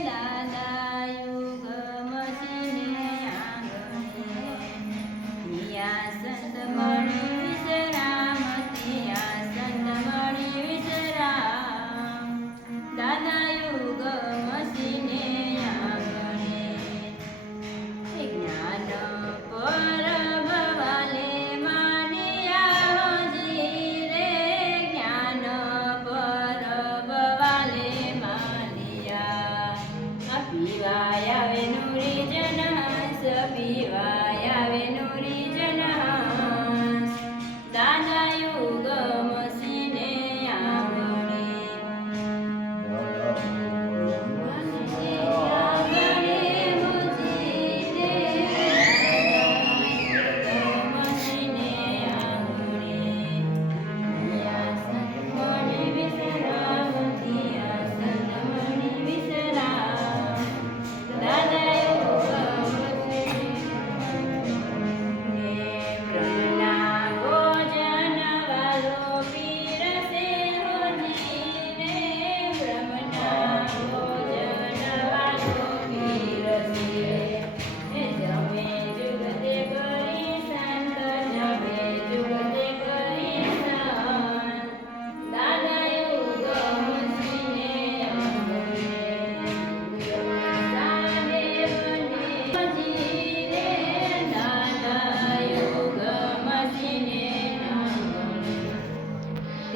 Yeah. પીવાય આવે નુરી